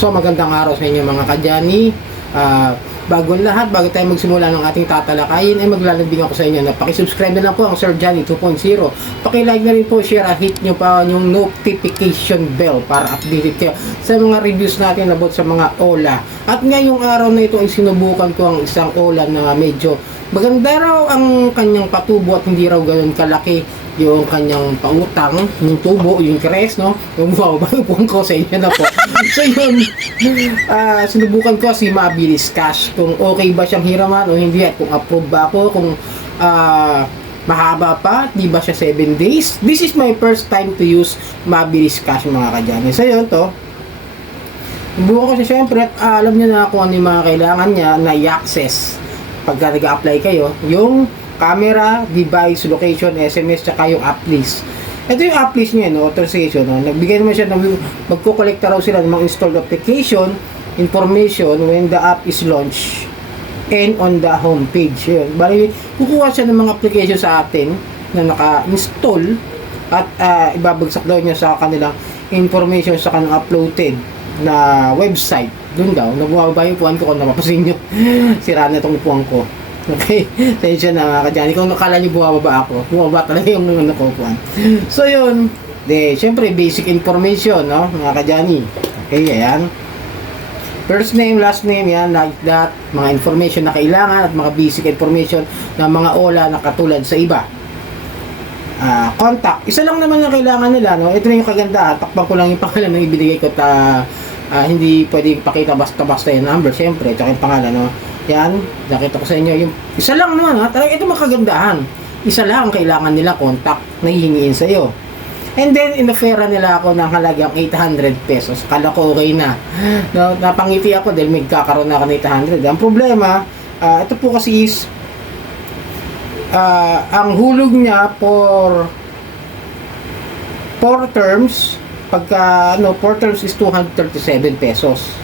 So magandang araw sa inyo mga kadyani. Bago lahat, bago tayo magsimula ng ating tatalakayin, ay maglalambing ako sa inyo na pakisubscribe na lang po ang Sir Johnny 2.0. Pakilike na rin po, share at hit nyo pa yung notification bell para updated kayo sa mga reviews natin about sa mga OLA. At ngayong araw na ito ay sinubukan ko ang isang OLA na medyo maganda raw ang kanyang patubo at hindi raw ganoon kalaki yung kanyang pautang, yung tubo, yung kres, no? Yung wow, bagong ko sa inyo na po. So yun, sinubukan ko si Mabilis Cash, kung okay ba siyang hiraman o hindi, at kung approve ba ako, kung mahaba pa, di ba siya 7 days. This is my first time to use Mabilis Cash mga kadyani. So yun to, buka ko siya syempre, at alam niyo na kung ano yung mga kailangan niya na i-access pagka nag-apply kayo, yung camera, device, location, SMS, tsaka yung app list. Ito yung app list niya, no? Authorization. No? Nagbigay naman siya ng magkukolekta raw sila ng mga installed application information when the app is launched and on the home page. Yun. Bali, kukuha siya ng mga application sa atin na naka-install at ibabagsak daw niya sa kanilang information sa kanilang uploaded na website. Doon daw, nabubaba yung upuan ko kung napapasin nyo. Sira na itong upuan ko. Okay, tensya na mga kadyani. Kung nakala nyo bumababa ako, bumababa talaga yung nakukuhan. So yun, syempre basic information, no, mga kadyani. Okay, ayan. First name, last name, yan, like that. Mga information na kailangan at mga basic information na mga OLA na katulad sa iba. Contact, isa lang naman ang kailangan nila, no. Ito na yung kagandahan. Takpan ko lang yung pangalan na ibinigay ko. Hindi pwedeng pakita basta-basta yung number, syempre, tsaka yung pangalan, no. Yan, nakita ko sa inyo yung isa lang naman, ha. Talaga ito makagandahan. Isa lang ang kailangan nila contact na hihingiin sa iyo. And then inofera nila ako ng halagang 800 pesos. Kala ko okay na. No, napangiti ako dahil may kakaroon na ako ng 800. Ang problema, ito po kasi is ang hulog niya for 4 terms, pagka 4 terms is 237 pesos.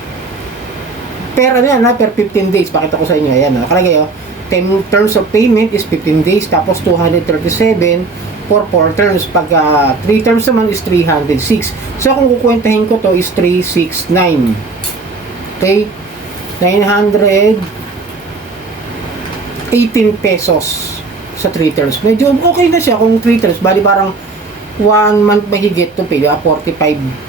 Per ano yan, per 15 days. Pakita ko sa inyo, ayan, nakalagay, 10 terms of payment is 15 days, tapos 237 for 4 terms. Pag 3 terms naman is 306. So kung kukwentahin ko to is 369. Okay, 918 pesos sa 3 terms. Medyo okay na siya kung 3 terms. Bali parang 1 month mahigit to pay, 45.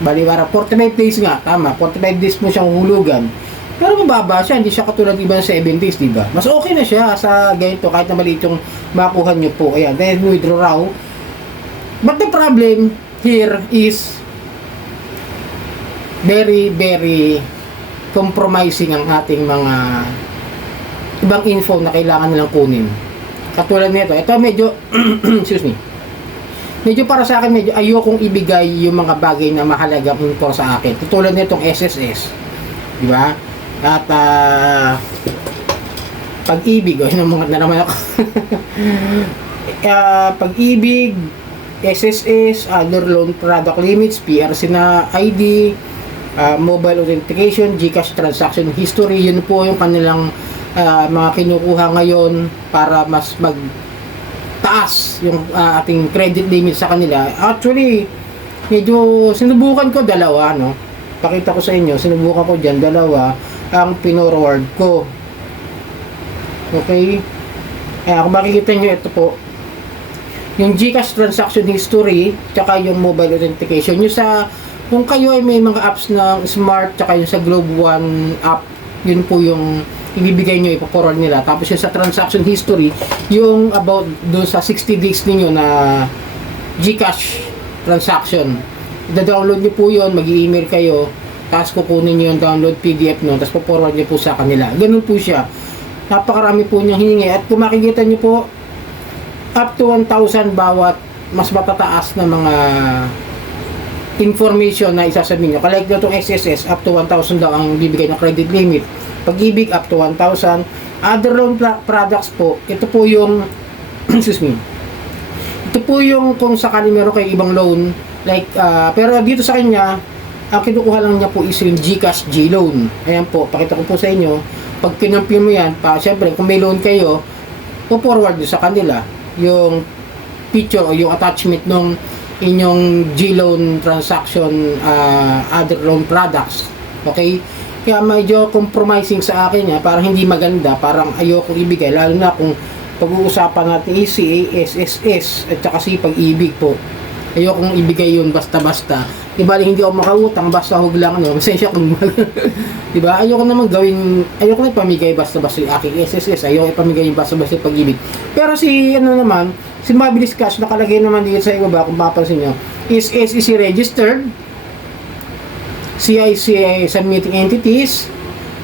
Bali para 45 days nga, tama, 45 days mo siyang hulugan. Pero mababa siya, hindi siya katulad iba ng 7 days, di ba? Mas okay na siya sa ganito, kahit na maliit yung makuha nyo po. Ayan, then withdraw. But the problem here is very, very compromising ang ating mga ibang info na kailangan nilang kunin. Katulad nito, ito medyo, excuse me, medyo para sa akin, medyo ayokong ibigay yung mga bagay na mahalagang info sa akin. Tulad nitong SSS. Di ba? At Pag-ibig, yun ang mga na naman ako. Pag-ibig, SSS, other loan product limits, PRC na ID, mobile authentication, GCash transaction history, yun po yung kanilang mga kinukuha ngayon para mas taas yung ating credit limit sa kanila. Actually, medyo sinubukan ko dalawa, no. Pakita ko sa inyo, sinubukan ko diyan dalawa ang pinorward ko. Okay? Kung makikita nyo, ito po yung GCash transaction history tsaka yung mobile authentication. Yung kung kayo ay may mga apps ng Smart tsaka yung sa Globe One app, yun po yung ibibigay nyo, ipaporward nila. Tapos yung sa transaction history, yung about doon sa 60 days ninyo na GCash transaction, i-download nyo po yun, mag-i-email kayo, tapos kukunin nyo yung download PDF nyo, tapos paporward nyo po sa kanila. Ganun po siya. Napakarami po niyang hiningi. At kung makikita nyo po, up to 1,000 bawat mas matataas na mga information na isasabihin nyo. Kalike na itong SSS, up to 1,000 daw ang bibigay ng credit limit. Pag-ibig, up to 1,000. Other loan products po, ito po yung excuse me, ito po yung kung sakali meron kayo ibang loan, like, pero dito sa kanya, ang kinukuha lang niya po is yung GCash G-Loan. Ayan po, pakita ko po sa inyo. Pag kinampi mo yan, syempre, kung may loan kayo, po-forward nyo sa kanila yung picture o yung attachment ng inyong G-loan transaction, other loan products. Okay? Kaya medyo compromising sa akin parang hindi maganda, parang ayoko ibigay, lalo na kung pag-uusapan natin ECA, SSS, at saka si pag-ibig po. Ayokong ibigay yun basta-basta. Diba, hindi ako makautang, basta hug lang, masensya kung diba, ayoko naman gawin, ayoko na ipamigay basta-basta yung aking SSS, ayoko ipamigay yung basta-basta yung pag-ibig. Pero si, si Mabilis Cash, nakalagay naman dito sa ibaba, kung mapapansin nyo, is SEC registered, CICA submitting entities,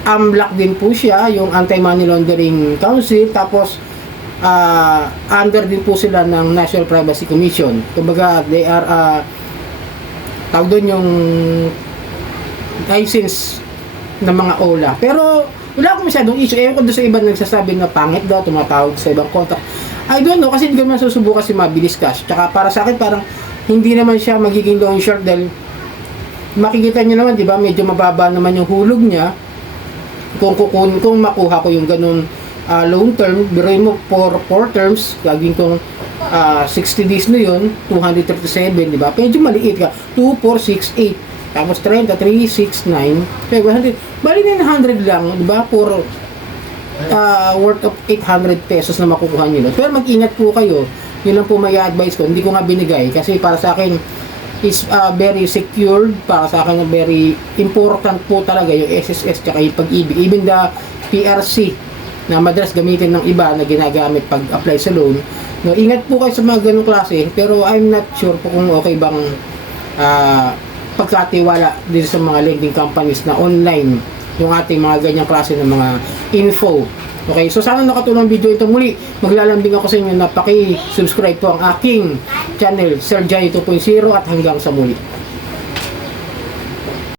AMLAC din po siya, yung Anti-Money Laundering Council, tapos under din po sila ng National Privacy Commission. Kumbaga, they are tawag doon yung license ng mga OLA. Pero wala akong masyadong issue. Ewan ko doon sa iba nagsasabi na pangit daw, tumatawag sa ibang contact. I don't know, kasi hindi ko naman susubukan si Mabilis Cash. Tsaka para sa akin, parang hindi naman siya magiging loan shark dahil makikita nyo naman, di ba, medyo mababa naman yung hulog niya. Kung makuha ko yung ganun loan term, biruin mo for 4 terms, gagawin kong 60 days na yun, 237, di ba? Medyo maliit ka. 2, 4, 6, 8. Tapos 30, 3, 6, 9, 500. Bali na 100 lang, di ba? For worth of 800 pesos na makukuha nyo. Pero mag-ingat po kayo. Yun lang po may advice ko. Hindi ko nga binigay kasi para sa akin is very secured. Para sa akin very important po talaga yung SSS tsaka yung pag-ibig. Even the PRC na madalas gamitin ng iba na ginagamit pag-apply sa loan. No, ingat po kayo sa mga ganong klase, pero I'm not sure po kung okay bang pagkatiwala dito sa mga lending companies na online yung ating mga ganyang klase ng mga info. Okay, so sana nakatulong video ito muli. Maglalambing ako sa inyo na paki-subscribe po ang aking channel, Sir Johnny 2.0 at hanggang sa muli.